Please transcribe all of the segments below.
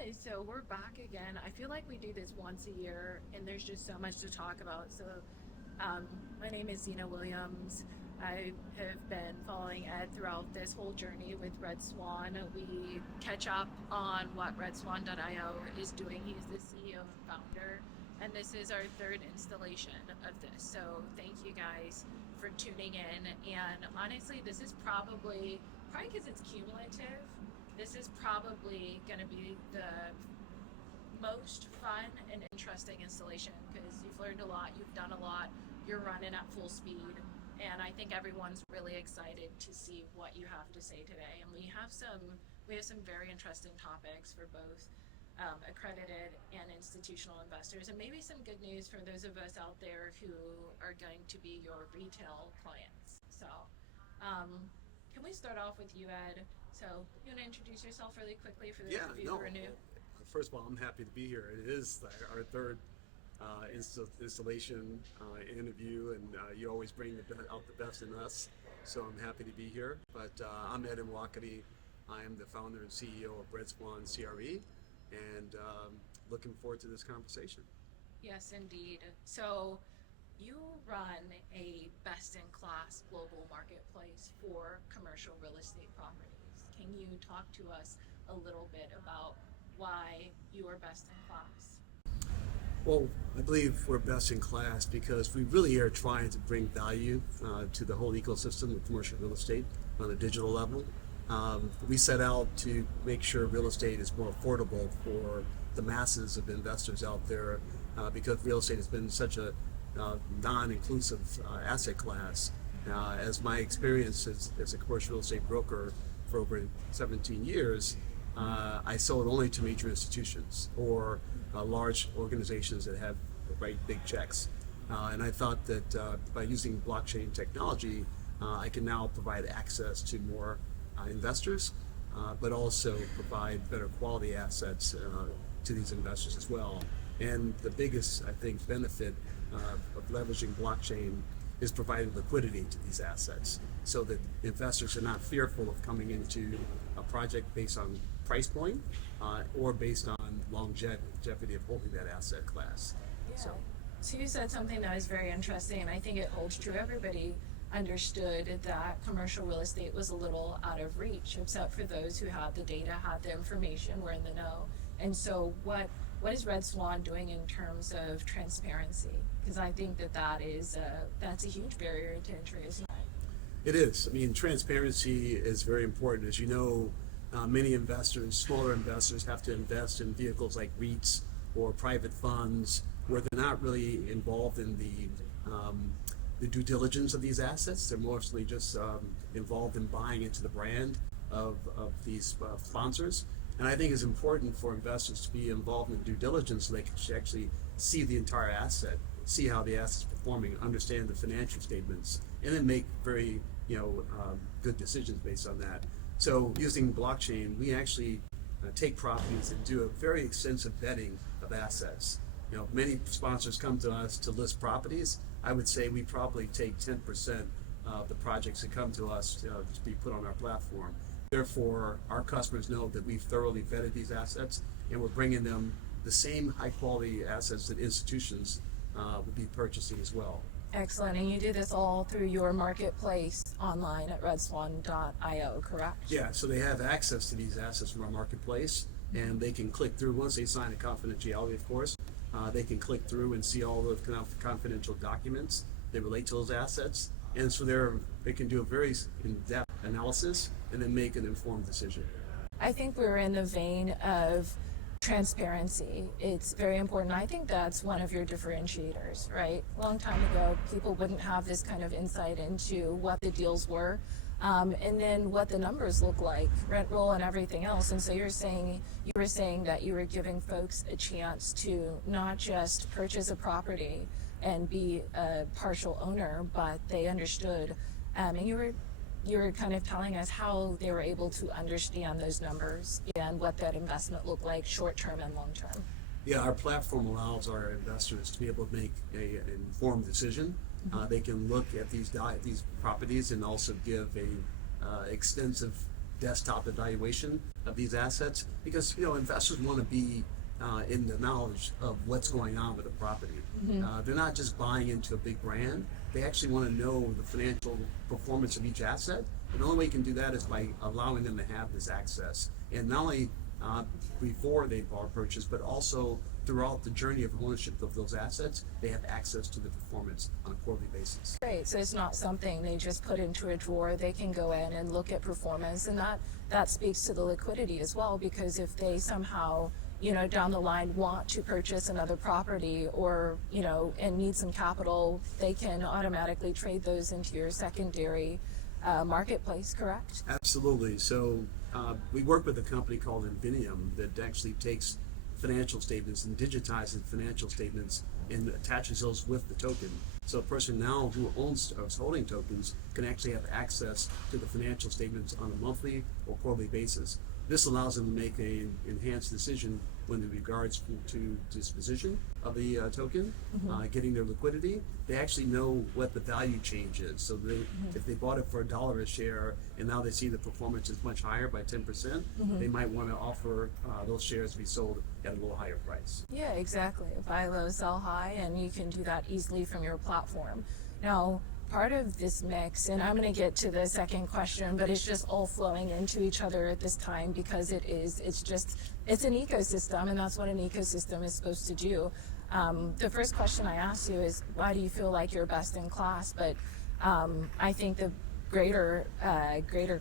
Hi, so we're back again. I feel like we do this once a year and there's just so much to talk about. My name is Zena Williams. I have been following Ed throughout this whole journey with RedSwan. We catch up on what RedSwan.io is doing. He's the CEO and founder, and this is our third installation of this. So thank you guys for tuning in. And honestly, this is probably because it's cumulative, this is probably going to be the most fun and interesting installation because you've learned a lot, you've done a lot, you're running at full speed, and I think everyone's really excited to see what you have to say today. And we have some very interesting topics for both accredited and institutional investors, and maybe some good news for those of us out there who are going to be your retail clients. Can we start off with you, Ed? So you want to introduce yourself really quickly for those of you who are new? First of all, I'm happy to be here. It is our third installation interview, and you always bring out the best in us. So I'm happy to be here. But I'm Ed Nwokedi. I am the founder and CEO of RedSwan's CRE, and looking forward to this conversation. Yes, indeed. So you run a best-in-class global marketplace for commercial real estate properties. Can you talk to us a little bit about why you are best in class? Well, I believe we're best in class because we really are trying to bring value to the whole ecosystem of commercial real estate on a digital level. We set out to make sure real estate is more affordable for the masses of investors out there because real estate has been such a non-inclusive asset class. As my experience as a commercial real estate broker for over 17 years, I sold only to major institutions or large organizations that have write big checks. And I thought that by using blockchain technology, I can now provide access to more investors, but also provide better quality assets to these investors as well. And the biggest, I think, benefit of leveraging blockchain is providing liquidity to these assets so that investors are not fearful of coming into a project based on price point or based on longevity of holding that asset class. Yeah. So you said something that was very interesting, and I think it holds true. Everybody understood that commercial real estate was a little out of reach, except for those who had the data, had the information, were in the know. And so what is RedSwan doing in terms of transparency? Because I think that's a huge barrier to entry, isn't it? It is. I mean, transparency is very important. As you know, many investors, smaller investors, have to invest in vehicles like REITs or private funds where they're not really involved in the due diligence of these assets. They're mostly just involved in buying into the brand of these sponsors. And I think it's important for investors to be involved in the due diligence so they can actually see the entire asset, see how the asset's performing, understand the financial statements, and then make very good decisions based on that. So using blockchain, we actually take properties and do a very extensive vetting of assets. Many sponsors come to us to list properties. I would say we probably take 10% of the projects that come to us to be put on our platform. Therefore, our customers know that we've thoroughly vetted these assets and we're bringing them the same high quality assets that institutions would be purchasing as well. Excellent. And you do this all through your marketplace online at RedSwan.io, correct? Yeah, so they have access to these assets from our marketplace, and they can click through, once they sign a confidentiality, of course, they can click through and see all the confidential documents that relate to those assets. And so they can do a very in-depth analysis and then make an informed decision. I think we're in the vein of transparency. It's very important. I think that's one of your differentiators, right? A long time ago, people wouldn't have this kind of insight into what the deals were and then what the numbers look like, rent roll and everything else. And so you were saying that you were giving folks a chance to not just purchase a property and be a partial owner, but they understood, and you were kind of telling us how they were able to understand those numbers and what that investment looked like short-term and long-term. Yeah, our platform allows our investors to be able to make an informed decision. They can look at these properties and also give a extensive desktop evaluation of these assets, because investors want to be in the knowledge of what's going on with the property. They're not just buying into a big brand. They actually want to know the financial performance of each asset. And the only way you can do that is by allowing them to have this access. And not only before they are purchased, but also throughout the journey of ownership of those assets, they have access to the performance on a quarterly basis. Great. So it's not something they just put into a drawer. They can go in and look at performance, and that speaks to the liquidity as well, because if they somehow down the line want to purchase another property or, and need some capital, they can automatically trade those into your secondary marketplace, correct? Absolutely. So we work with a company called Invinium that actually takes financial statements and digitizes financial statements and attaches those with the token. So a person now who owns or is holding tokens can actually have access to the financial statements on a monthly or quarterly basis. This allows them to make an enhanced decision when in regards to disposition of the token, getting their liquidity. They actually know what the value change is. So if they bought it for $1 a share and now they see the performance is much higher by 10%, they might want to offer those shares to be sold at a little higher price. Yeah, exactly. Buy low, sell high, and you can do that easily from your platform. Now, part of this mix, and I'm going to get to the second question, but it's just all flowing into each other at this time because it's an ecosystem, and that's what an ecosystem is supposed to do. The first question I asked you is, why do you feel like you're best in class? But I think the greater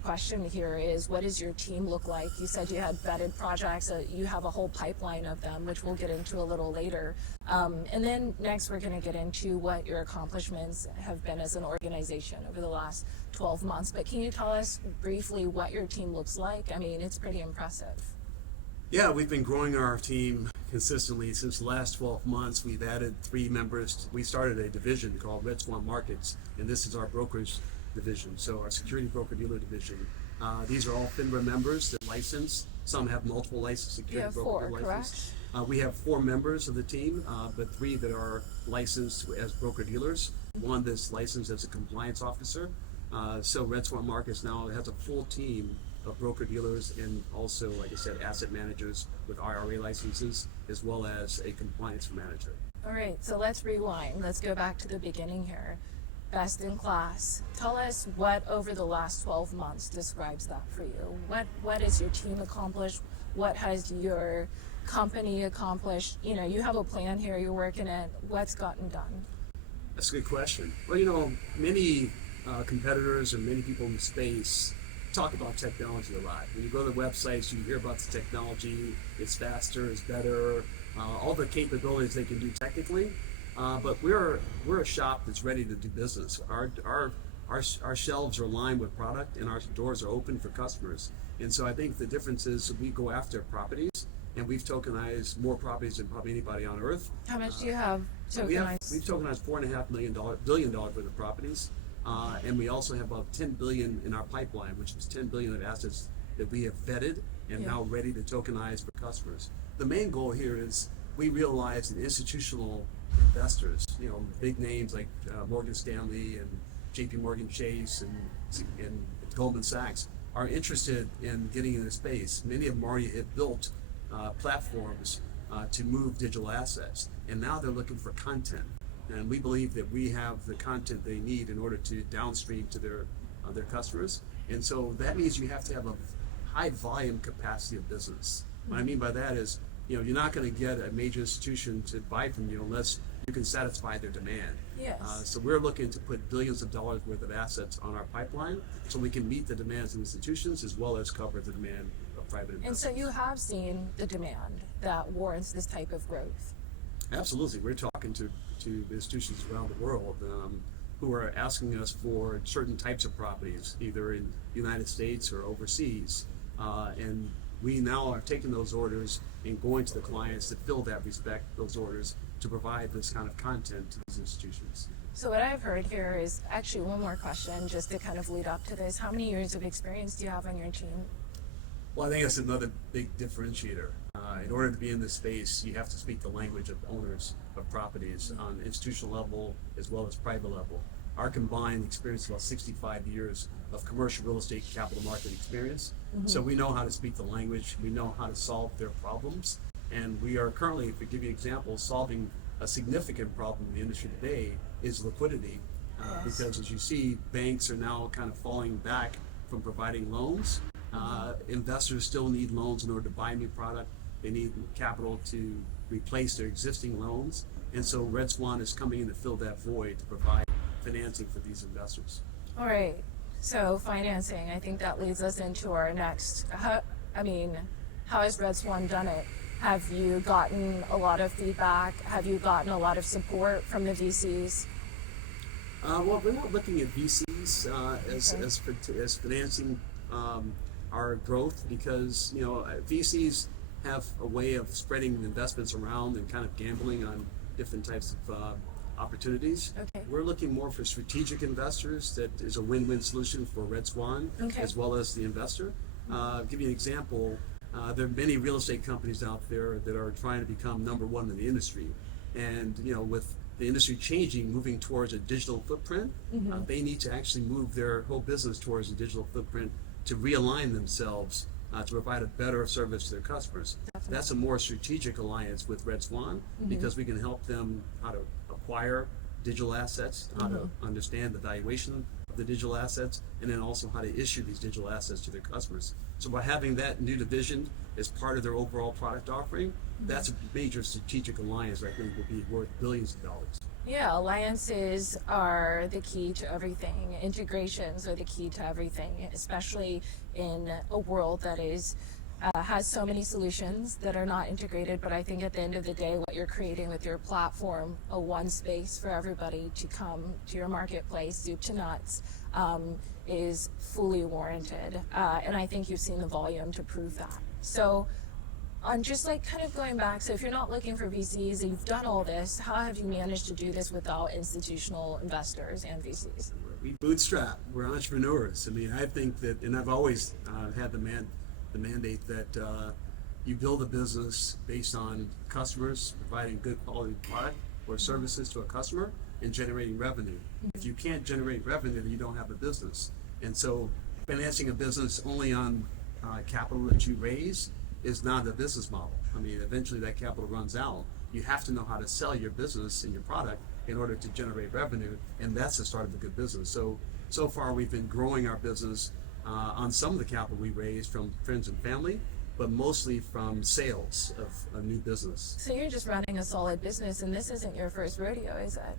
question here is, what does your team look like? You said you had vetted projects, you have a whole pipeline of them, which we'll get into a little later. And then next we're going to get into what your accomplishments have been as an organization over the last 12 months. But can you tell us briefly what your team looks like? I mean, it's pretty impressive. Yeah, we've been growing our team consistently since the last 12 months. We've added 3 members. We started a division called RedSwan Markets, and this is our brokerage division, so our security broker-dealer division. These are all FINRA members that license. Some have multiple licenses. Security broker license. We have 4 members of the team, but 3 that are licensed as broker-dealers. 1 that's licensed as a compliance officer. So RedSwan Markets now has a full team of broker-dealers and also, like I said, asset managers with IRA licenses, as well as a compliance manager. All right, so let's rewind. Let's go back to the beginning here. Best in class. Tell us what over the last 12 months describes that for you. What has your team accomplished? What has your company accomplished? You have a plan here, you're working it. What's gotten done? That's a good question. Well, many competitors and many people in the space talk about technology a lot. When you go to the websites, you hear about the technology. It's faster, it's better, all the capabilities they can do technically. But we're a shop that's ready to do business. Our shelves are lined with product and our doors are open for customers. And so I think the difference is we go after properties, and we've tokenized more properties than probably anybody on earth. How much do you have tokenized? We've tokenized $4.5 billion worth of properties. And we also have about $10 billion in our pipeline, which is $10 billion of assets that we have vetted and now ready to tokenize for customers. The main goal here is we realize that institutional investors, big names like Morgan Stanley and JP Morgan Chase and Goldman Sachs are interested in getting in the space. Many of them already have built platforms to move digital assets, and now they're looking for content. And we believe that we have the content they need in order to downstream to their customers. And so that means you have to have a high volume capacity of business. What I mean by that is, you're not going to get a major institution to buy from you unless you can satisfy their demand. Yes. So we're looking to put billions of dollars worth of assets on our pipeline so we can meet the demands of institutions as well as cover the demand of private investors. And so you have seen the demand that warrants this type of growth. Absolutely. We're talking to institutions around the world who are asking us for certain types of properties, either in the United States or overseas. And we now are taking those orders and going to the clients to fill those orders to provide this kind of content to these institutions. So what I've heard here is actually one more question just to kind of lead up to this. How many years of experience do you have on your team? Well, I think that's another big differentiator. In order to be in this space, you have to speak the language of owners of properties on institutional level as well as private level. our combined experience is about 65 years of commercial real estate capital market experience. So we know how to speak the language, we know how to solve their problems, and we are currently, if we give you examples, solving a significant problem in the industry today is liquidity. Because as you see, banks are now kind of falling back from providing loans. Investors still need loans in order to buy new product. They need capital to replace their existing loans. And so RedSwan is coming in to fill that void to provide financing for these investors. All right. So financing, I think that leads us into our next. How has RedSwan done it? Have you gotten a lot of feedback? Have you gotten a lot of support from the VCs? Well, we're not looking at VCs as financing our growth because VCs have a way of spreading investments around and kind of gambling on different types of opportunities. Okay. We're looking more for strategic investors that is a win-win solution for RedSwan as well as the investor. I'll give you an example. There are many real estate companies out there that are trying to become number one in the industry, and with the industry changing, moving towards a digital footprint, they need to actually move their whole business towards a digital footprint to realign themselves to provide a better service to their customers. Definitely. That's a more strategic alliance with RedSwan because we can help them how to acquire digital assets, how to understand the valuation of the digital assets, and then also how to issue these digital assets to their customers. So by having that new division as part of their overall product offering, that's a major strategic alliance that I think will be worth billions of dollars. Yeah, alliances are the key to everything. Integrations are the key to everything, especially in a world that has so many solutions that are not integrated. But I think at the end of the day, what you're creating with your platform, a one space for everybody to come to your marketplace, soup to nuts, is fully warranted. And I think you've seen the volume to prove that. So on just kind of going back, so if you're not looking for VCs and you've done all this, how have you managed to do this without institutional investors and VCs? We bootstrap. We're entrepreneurs. I think that, and I've always had the mandate that you build a business based on customers providing good quality product or services to a customer and generating revenue. If you can't generate revenue, then you don't have a business. And so financing a business only on capital that you raise is not a business model. Eventually that capital runs out. You have to know how to sell your business and your product in order to generate revenue, and that's the start of a good business. So far we've been growing our business on some of the capital we raised from friends and family, but mostly from sales of a new business. So you're just running a solid business, and this isn't your first rodeo, is it?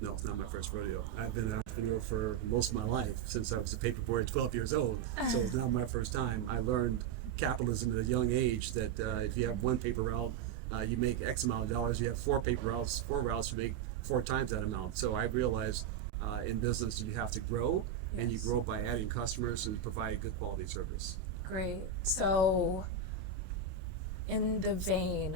No, it's not my first rodeo. I've been an entrepreneur for most of my life, since I was a paperboy at 12 years old. So it's not my first time. I learned capitalism at a young age that if you have one paper route, you make X amount of dollars. You have four routes, you make 4 times that amount. So I realized in business you have to grow, and you grow by adding customers and provide good quality service. Great. So in the vein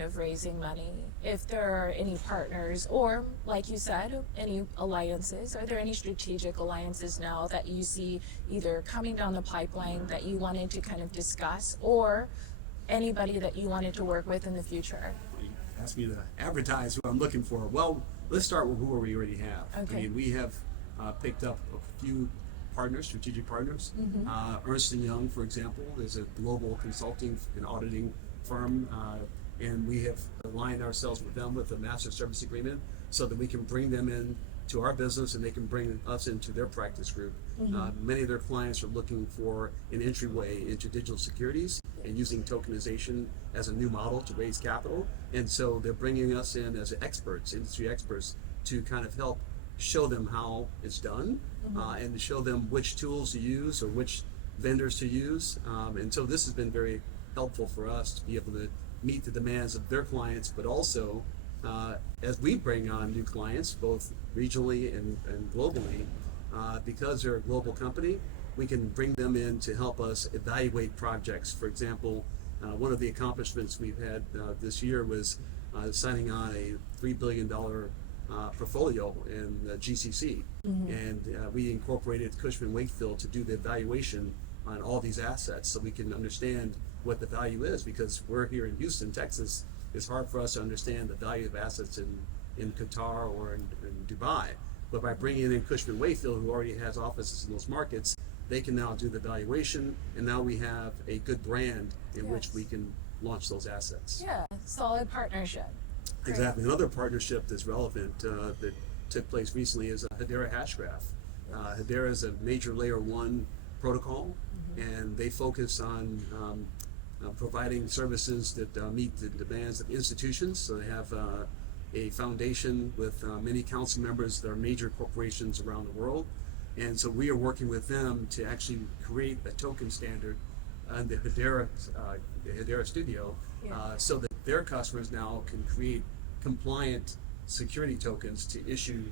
of raising money, if there are any partners or, like you said, any alliances, are there any strategic alliances now that you see either coming down the pipeline that you wanted to kind of discuss, or anybody that you wanted to work with in the future? You asked me to advertise who I'm looking for. Well, let's start with who we already have. Okay. We have picked up a few partners, strategic partners. Ernst & Young, for example, is a global consulting and auditing firm, and we have aligned ourselves with them with a master service agreement so that we can bring them in to our business and they can bring us into their practice group. Many of their clients are looking for an entryway into digital securities and using tokenization as a new model to raise capital, and so they're bringing us in as experts, industry experts, to kind of help show them how it's done and to show them which tools to use or which vendors to use, and so this has been very helpful for us to be able to meet the demands of their clients, but also as we bring on new clients, both regionally and globally, because they're a global company, we can bring them in to help us evaluate projects. For example, one of the accomplishments we've had this year was signing on a $3 billion portfolio in GCC, and we incorporated Cushman & Wakefield to do the evaluation on all these assets so we can understand what the value is, because we're here in Houston, Texas. It's hard for us to understand the value of assets in Qatar or in Dubai. But by bringing in Cushman Wakefield, who already has offices in those markets, they can now do the valuation, and now we have a good brand in which we can launch those assets. Yeah, solid partnership. Great. Exactly. Another partnership that's relevant that took place recently is Hedera Hashgraph. Hedera is a major layer 1 protocol, and they focus on providing services that meet the demands of institutions. So they have a foundation with many council members that are major corporations around the world. And so we are working with them to actually create a token standard on the Hedera Studio, so that their customers now can create compliant security tokens to issue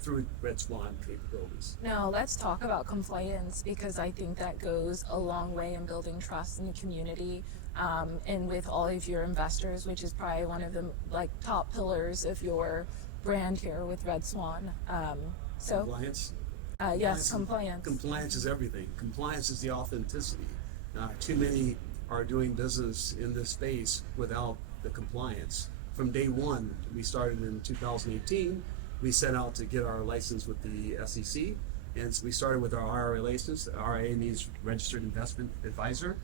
through RedSwan capabilities. Now, let's talk about compliance, because I think that goes a long way in building trust in the community, and with all of your investors, which is probably one of the top pillars of your brand here with RedSwan. Compliance? Yes, compliance. Compliance is everything. Compliance is the authenticity. Too many are doing business in this space without the compliance. From day one, we started in 2018. We set out to get our license with the SEC, and so we started with our IRA license. RIA means Registered Investment Advisor.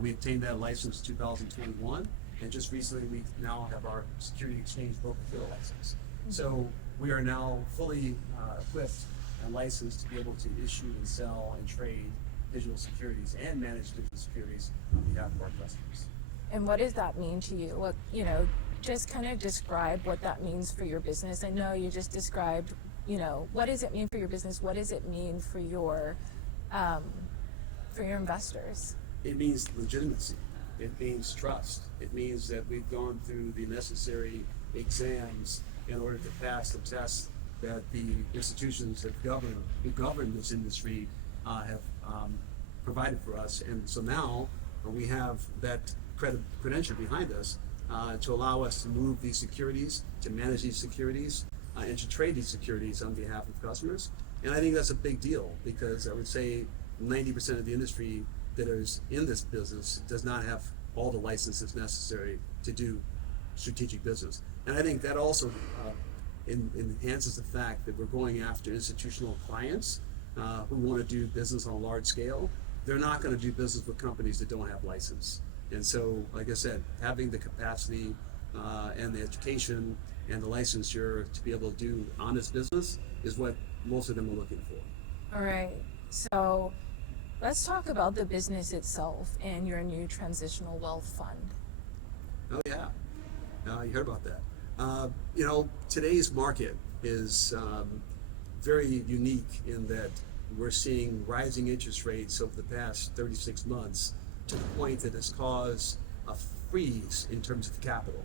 We obtained that license in 2021, and just recently we now have our Security Exchange Broker license. So we are now fully equipped and licensed to be able to issue and sell and trade digital securities and manage digital securities on behalf of our customers. And what does that mean to you? Just kind of describe what that means for your business. I know you just described, what does it mean for your business? What does it mean for your investors? It means legitimacy. It means trust. It means that we've gone through the necessary exams in order to pass the tests that the institutions that who govern this industry have provided for us. And so now we have that credential behind us to allow us to move these securities, to manage these securities, and to trade these securities on behalf of customers. And I think that's a big deal, because I would say 90% of the industry that is in this business does not have all the licenses necessary to do strategic business. And I think that also enhances the fact that we're going after institutional clients who want to do business on a large scale. They're not going to do business with companies that don't have license. And so, like I said, having the capacity and the education and the licensure to be able to do honest business is what most of them are looking for. All right. So let's talk about the business itself and your new transitional wealth fund. Oh, yeah. You heard about that. Today's market is very unique in that we're seeing rising interest rates over the past 36 months to the point that has caused a freeze in terms of capital.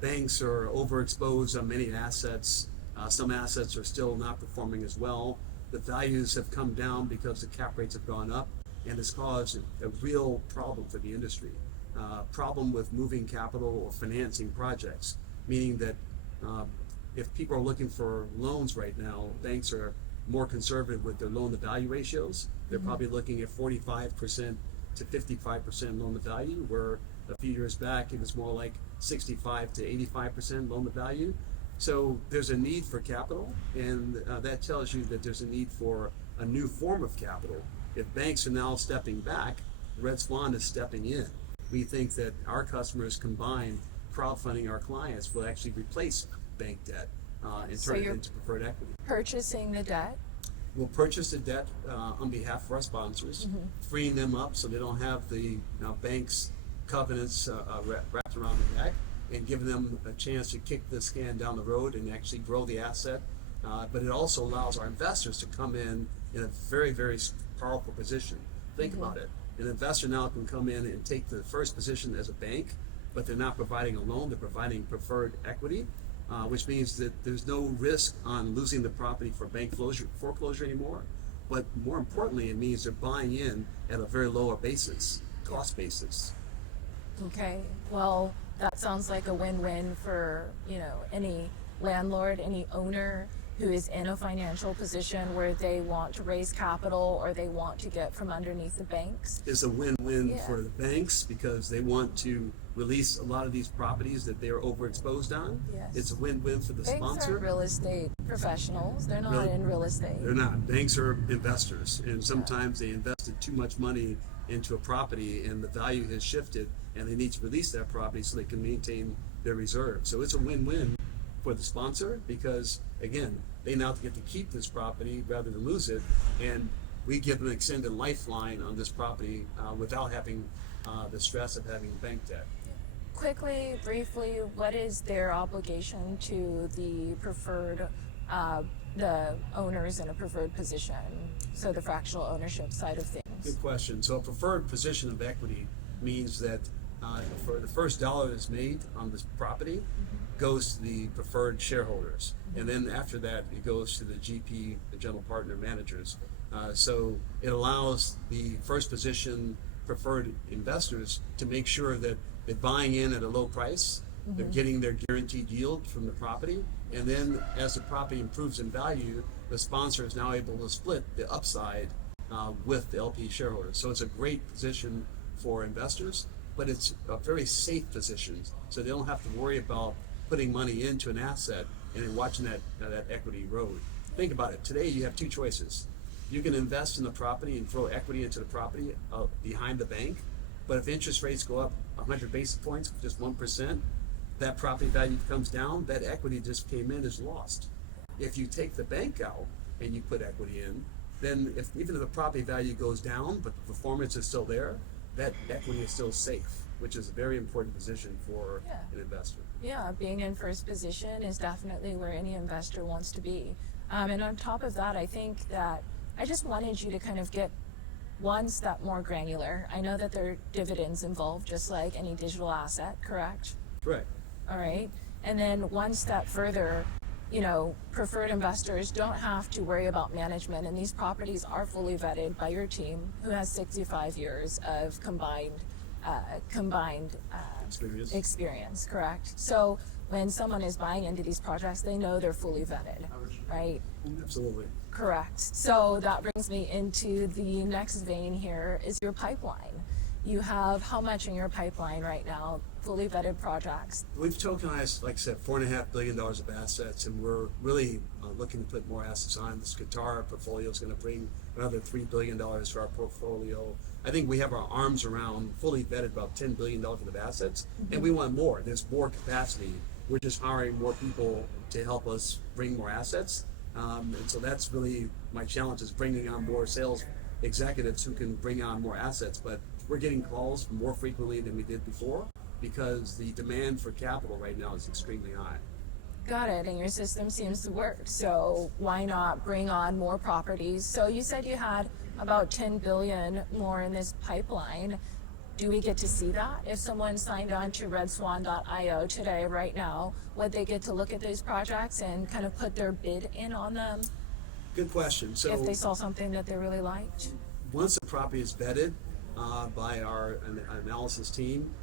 Banks are overexposed on many assets. Some assets are still not performing as well. The values have come down because the cap rates have gone up, and it's caused a real problem for the industry. Problem with moving capital or financing projects, meaning that if people are looking for loans right now, banks are more conservative with their loan-to-value ratios. They're probably looking at 45% to 55% loan-to-value, where a few years back it was more like 65 to 85% loan-to-value. So there's a need for capital, and that tells you that there's a need for a new form of capital. If banks are now stepping back, RedSwan is stepping in. We think that our customers combined crowdfunding our clients will actually replace bank debt and turn it into preferred equity. Purchasing the debt? We'll purchase the debt on behalf of our sponsors, freeing them up so they don't have the bank's covenants wrapped around their neck, and giving them a chance to kick this can down the road and actually grow the asset. But it also allows our investors to come in a very, very powerful position. Think about it. An investor now can come in and take the first position as a bank, but they're not providing a loan, they're providing preferred equity, which means that there's no risk on losing the property for bank foreclosure anymore. But more importantly, it means they're buying in at a very lower cost basis. Okay, well, that sounds like a win-win for any landlord, any owner who is in a financial position where they want to raise capital or they want to get from underneath the banks. It's a win-win for the banks because they want to release a lot of these properties that they're overexposed on. Yes. It's a win-win for the Banks sponsor. are real estate professionals. They're not in real estate. They're not. Banks are investors, and sometimes they invested too much money into a property and the value has shifted and they need to release that property so they can maintain their reserve. So it's a win-win for the sponsor because, again, they now get to keep this property rather than lose it, and we give them an extended lifeline on this property without having the stress of having bank debt. Quickly, briefly, what is their obligation to the preferred, the owners in a preferred position? So the fractional ownership side of things. Good question. So a preferred position of equity means that for the first dollar that's made on this property goes to the preferred shareholders. And then after that, it goes to the GP, the general partner managers. So it allows the first position preferred investors to make sure that they're buying in at a low price, they're getting their guaranteed yield from the property, and then as the property improves in value, the sponsor is now able to split the upside with the LP shareholders. So it's a great position for investors, but it's a very safe position, so they don't have to worry about putting money into an asset and then watching that equity erode. Think about it. Today you have two choices. You can invest in the property and throw equity into the property behind the bank, but if interest rates go up 100 basis points, just 1%, that property value comes down, that equity just came in is lost. If you take the bank out and you put equity in, then even if the property value goes down, but the performance is still there, that equity is still safe, which is a very important position for an investor. Yeah, being in first position is definitely where any investor wants to be. And on top of that, I think that I just wanted you to kind of get one step more granular. I know that there are dividends involved, just like any digital asset, correct? Correct. All right. And then one step further, you know, preferred investors don't have to worry about management, and these properties are fully vetted by your team, who has 65 years of combined experience, correct? So when someone is buying into these projects, they know they're fully vetted, right? Absolutely. Correct. So that brings me into the next vein here is your pipeline. You have how much in your pipeline right now, fully vetted projects? We've tokenized, like I said, $4.5 billion of assets, and we're really looking to put more assets on. This Qatar portfolio is going to bring another $3 billion to our portfolio. I think we have our arms around fully vetted about $10 billion worth of assets, and we want more. There's more capacity. We're just hiring more people to help us bring more assets. And so that's really my challenge, is bringing on more sales executives who can bring on more assets. But we're getting calls more frequently than we did before because the demand for capital right now is extremely high. Got it. And your system seems to work. So why not bring on more properties? So you said you had about 10 billion more in this pipeline. Do we get to see that? If someone signed on to RedSwan.io today, right now, would they get to look at these projects and kind of put their bid in on them? Good question. So if they saw something that they really liked? Once the property is vetted by our analysis team,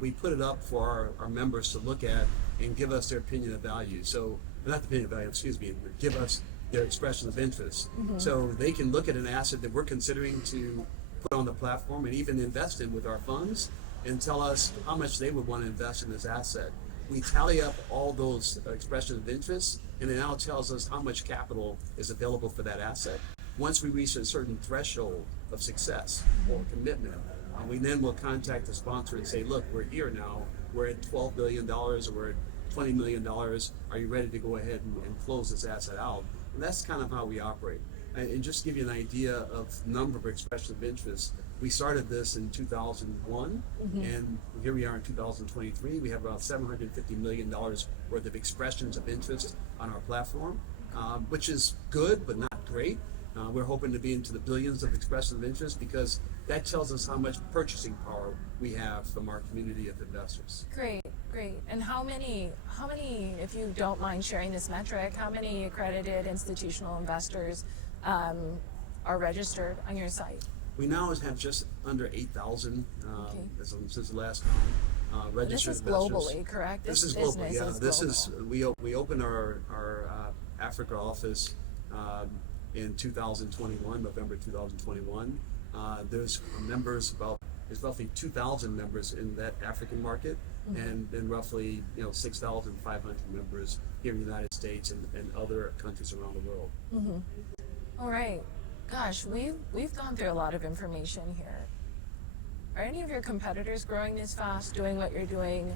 we put it up for our members to look at and give us their opinion of value. So, not the opinion of value, excuse me, but give us their expression of interest. So they can look at an asset that we're considering to put on the platform and even invest in with our funds and tell us how much they would want to invest in this asset. We tally up all those expressions of interest, and it now tells us how much capital is available for that asset. Once we reach a certain threshold of success or commitment, we then will contact the sponsor and say, look, we're here now, we're at $12 billion or we're at $20 million, are you ready to go ahead and close this asset out? And that's kind of how we operate. And just to give you an idea of number of expressions of interest, we started this in 2001, and here we are in 2023. We have about $750 million worth of expressions of interest on our platform, which is good, but not great. We're hoping to be into the billions of expressions of interest because that tells us how much purchasing power we have from our community of investors. Great, great. And how many, if you don't mind sharing this metric, how many accredited institutional investors are registered on your site? We now have just under 8,000 since the last registered This is investors. globally, correct? This is globally, yeah. This is we open our Africa office in 2021, November 2021. There's roughly 2,000 members in that African market, and then roughly 6,500 members here in the United States and other countries around the world. All right. Gosh, we've gone through a lot of information here. Are any of your competitors growing this fast, doing what you're doing?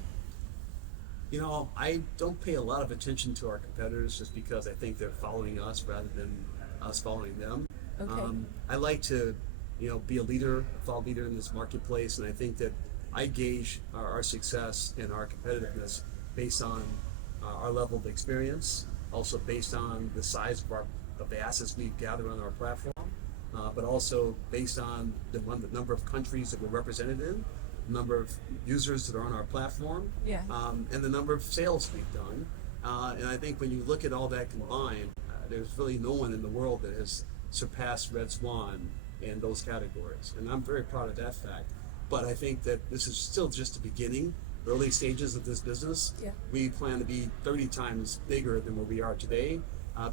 I don't pay a lot of attention to our competitors just because I think they're following us rather than us following them. Okay. I like to, be a thought leader in this marketplace, and I think that I gauge our success and our competitiveness based on our level of experience, also based on the size of the assets we've gathered on our platform, but also based on the number of countries that we're represented in, the number of users that are on our platform, Yeah. And the number of sales we've done. And I think when you look at all that combined, there's really no one in the world that has surpassed RedSwan in those categories. And I'm very proud of that fact. But I think that this is still just the beginning, early stages of this business. Yeah. We plan to be 30 times bigger than where we are today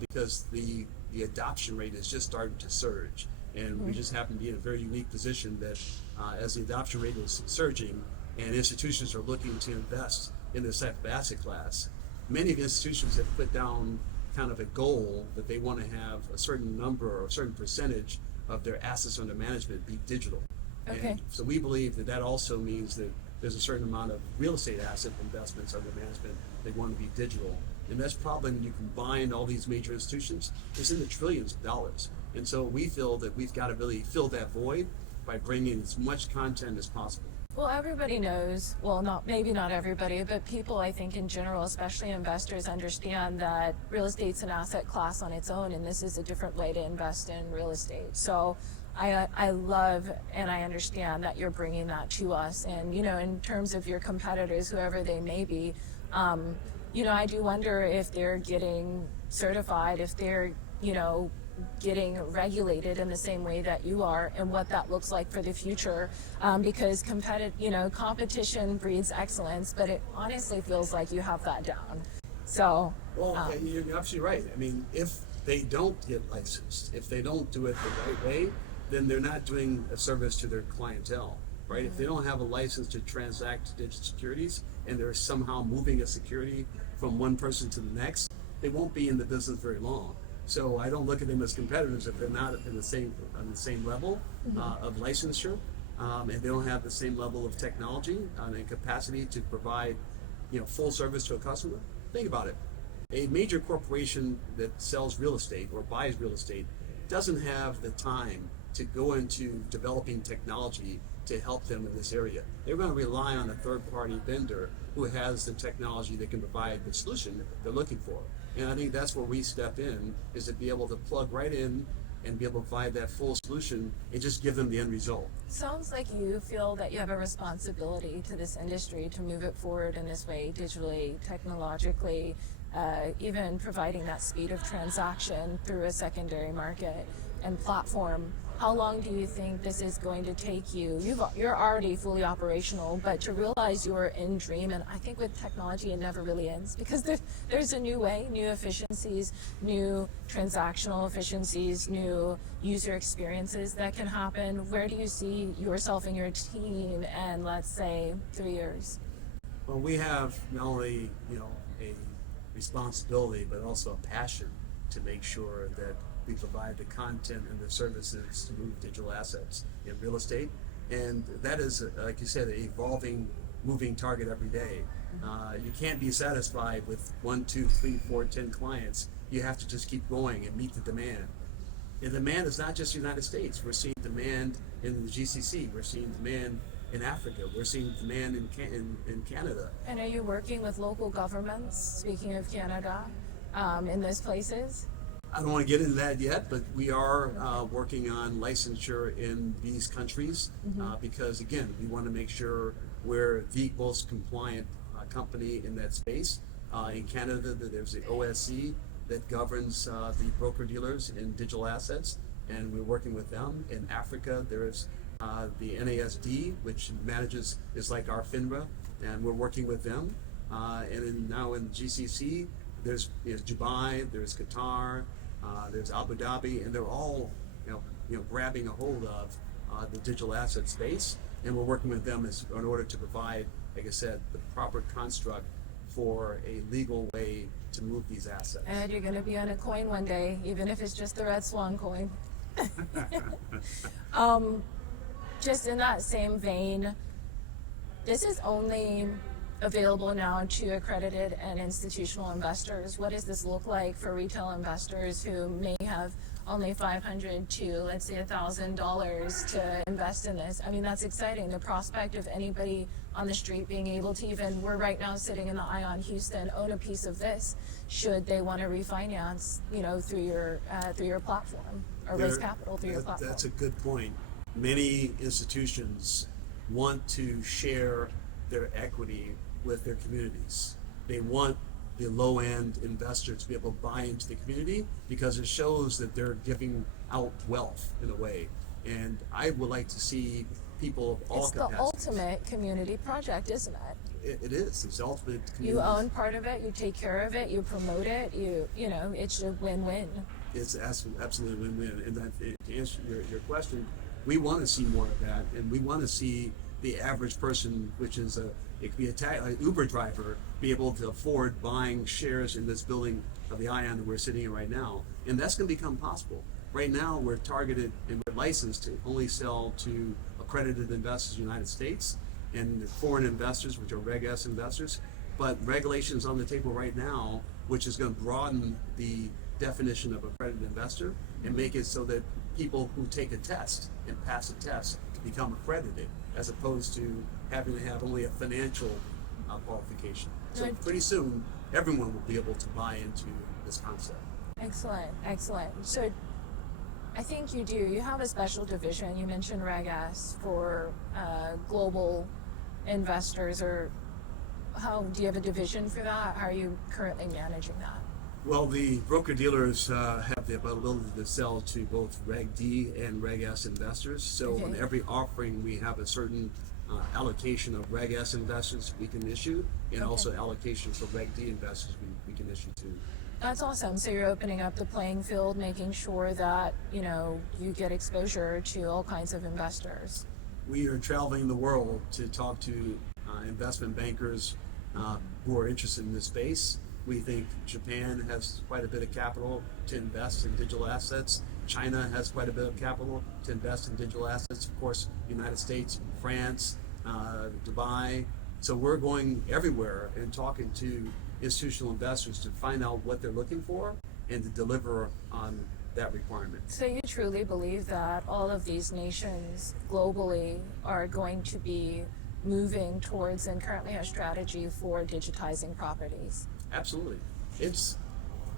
because the adoption rate is just starting to surge. And we just happen to be in a very unique position that as the adoption rate is surging and institutions are looking to invest in this type of asset class, many of the institutions have put down kind of a goal that they want to have a certain number or a certain percentage of their assets under management be digital. Okay. And so we believe that that also means that there's a certain amount of real estate asset investments under management that want to be digital. And that's probably when you combine all these major institutions, it's in the trillions of dollars. And so we feel that we've got to really fill that void by bringing as much content as possible. Well, everybody knows, maybe not everybody, but people, I think in general, especially investors, understand that real estate's an asset class on its own, and this is a different way to invest in real estate. So I love and I understand that you're bringing that to us. And, in terms of your competitors, whoever they may be, I do wonder if they're getting certified, if they're, getting regulated in the same way that you are, and what that looks like for the future, because competition breeds excellence, but it honestly feels like you have that down. So you're absolutely right. I mean, if they don't get licensed, if they don't do it the right way, then they're not doing a service to their clientele, right? If they don't have a license to transact digital securities and they're somehow moving a security from one person to the next, they won't be in the business very long. So I don't look at them as competitors if they're not on the same level of licensure, and they don't have the same level of technology and capacity to provide, full service to a customer. Think about it. A major corporation that sells real estate or buys real estate doesn't have the time to go into developing technology to help them in this area. They're going to rely on a third-party vendor who has the technology that can provide the solution they're looking for. And I think that's where we step in, is to be able to plug right in and be able to provide that full solution and just give them the end result. Sounds like you feel that you have a responsibility to this industry to move it forward in this way, digitally, technologically, even providing that speed of transaction through a secondary market and platform. How long do you think this is going to take you? You're already fully operational, but to realize you're in dream, and I think with technology it never really ends, because there's a new way, new efficiencies, new transactional efficiencies, new user experiences that can happen. Where do you see yourself and your team in, let's say, 3 years? Well, we have not only, a responsibility, but also a passion to make sure that we provide the content and the services to move digital assets in real estate. And that is, like you said, an evolving, moving target every day. You can't be satisfied with 1, 2, 3, 4, 10 clients. You have to just keep going and meet the demand. And demand is not just the United States. We're seeing demand in the GCC. We're seeing demand in Africa. We're seeing demand in Canada. And are you working with local governments, speaking of Canada, in those places? I don't want to get into that yet, but we are working on licensure in these countries because, again, we want to make sure we're the most compliant company in that space. In Canada, there's the OSC that governs the broker-dealers in digital assets, and we're working with them. In Africa, there's the NASD, which is like our FINRA, and we're working with them. And now in GCC, There's Dubai, there's Qatar, there's Abu Dhabi, and they're all grabbing a hold of the digital asset space, and we're working with them in order to provide, like I said, the proper construct for a legal way to move these assets. And you're going to be on a coin one day, even if it's just the RedSwan coin. Just in that same vein, this is only available now to accredited and institutional investors. What does this look like for retail investors who may have only $500 to, let's say, $1,000 to invest in this? I mean, that's exciting. The prospect of anybody on the street being able to even, we're right now sitting in the Ion Houston, own a piece of this, should they want to refinance, through your platform or raise capital through your platform. That's a good point. Many institutions want to share their equity with their communities. They want the low-end investor to be able to buy into the community because it shows that they're giving out wealth in a way. And I would like to see people of all capacities. It's the ultimate community project, isn't it? It is. It's the ultimate community. You own part of it, you take care of it, you promote it, it's a win-win. It's absolutely win-win. And to answer your question, we want to see more of that, and we want to see the average person, which is it could be an Uber driver, be able to afford buying shares in this building of the Ion that we're sitting in right now. And that's going to become possible. Right now, we're targeted and we're licensed to only sell to accredited investors in the United States and foreign investors, which are Reg S investors. But regulations on the table right now, which is going to broaden the definition of accredited investor and make it so that people who take a test and pass a test become accredited, as opposed to having to have only a financial qualification. So pretty soon, everyone will be able to buy into this concept. Excellent. So I think you have a special division. You mentioned Reg S for global investors, or do you have a division for that? How are you currently managing that? Well, the broker-dealers have the ability to sell to both Reg D and Reg S investors. So on every offering, we have a certain allocation of Reg S investors we can issue, and also allocations for Reg D investors we can issue too. That's awesome. So you're opening up the playing field, making sure that, you get exposure to all kinds of investors. We are traveling the world to talk to investment bankers who are interested in this space. We think Japan has quite a bit of capital to invest in digital assets. China has quite a bit of capital to invest in digital assets. Of course, United States, France, Dubai. So we're going everywhere and talking to institutional investors to find out what they're looking for and to deliver on that requirement. So you truly believe that all of these nations globally are going to be moving towards and currently have strategy for digitizing properties? Absolutely. It's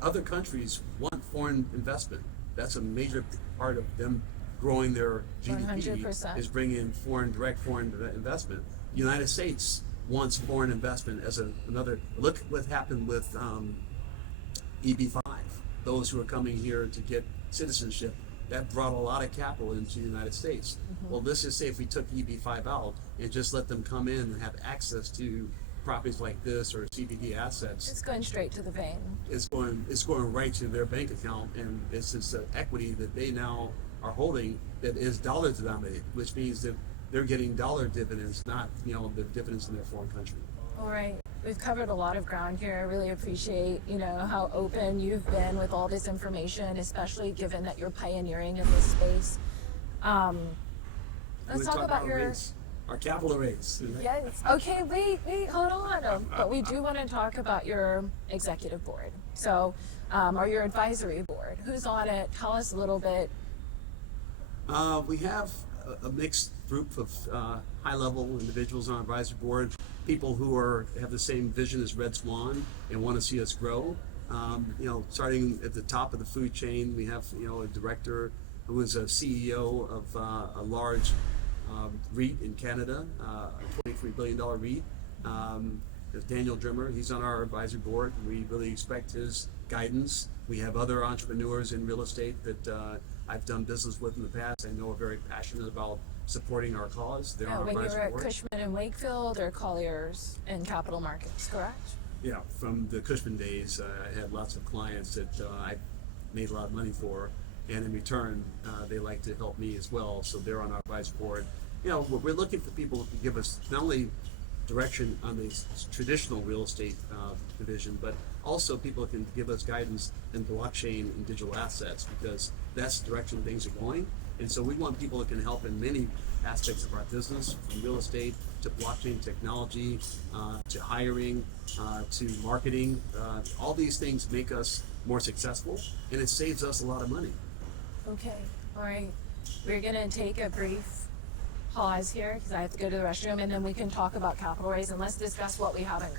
other countries want foreign investment. That's a major part of them growing their GDP 100%. Is bringing in direct foreign investment. The United States wants foreign investment as another. Look what happened with EB5. Those who are coming here to get citizenship, that brought a lot of capital into the United States. Well, let's just say if we took EB5 out and just let them come in and have access to properties like this or CBD assets, it's going straight to the vein. It's going right to their bank account, and it's this equity that they now are holding that is dollar denominated, which means that they're getting dollar dividends, not the dividends in their foreign country. All right, we've covered a lot of ground here. I really appreciate how open you've been with all this information, especially given that you're pioneering in this space. Let's talk about our capital raise. Yes. Okay, wait, hold on. But we do want to talk about your executive board. So, or your advisory board. Who's on it? Tell us a little bit. We have a mixed group of high-level individuals on our advisory board, people who have the same vision as RedSwan and want to see us grow. Starting at the top of the food chain, we have a director who is a CEO of a large REIT in Canada, a $23 billion REIT. Daniel Drimmer, he's on our advisory board. We really expect his guidance. We have other entrepreneurs in real estate that I've done business with in the past. I know are very passionate about supporting our cause. They're on our When you advisory were at board. Cushman and Wakefield or Colliers in capital markets, correct? Yeah, from the Cushman days, I had lots of clients that I made a lot of money for, and in return, they like to help me as well. So they're on our advisory board. You know, we're looking for people to give us not only direction on the traditional real estate division, but also people can give us guidance in blockchain and digital assets, because that's the direction things are going. And so we want people that can help in many aspects of our business, from real estate to blockchain technology, to hiring, to marketing. All these things make us more successful, and it saves us a lot of money. Okay, all right. We're gonna take a brief pause here because I have to go to the restroom, and then we can talk about capital raise, and let's discuss what we haven't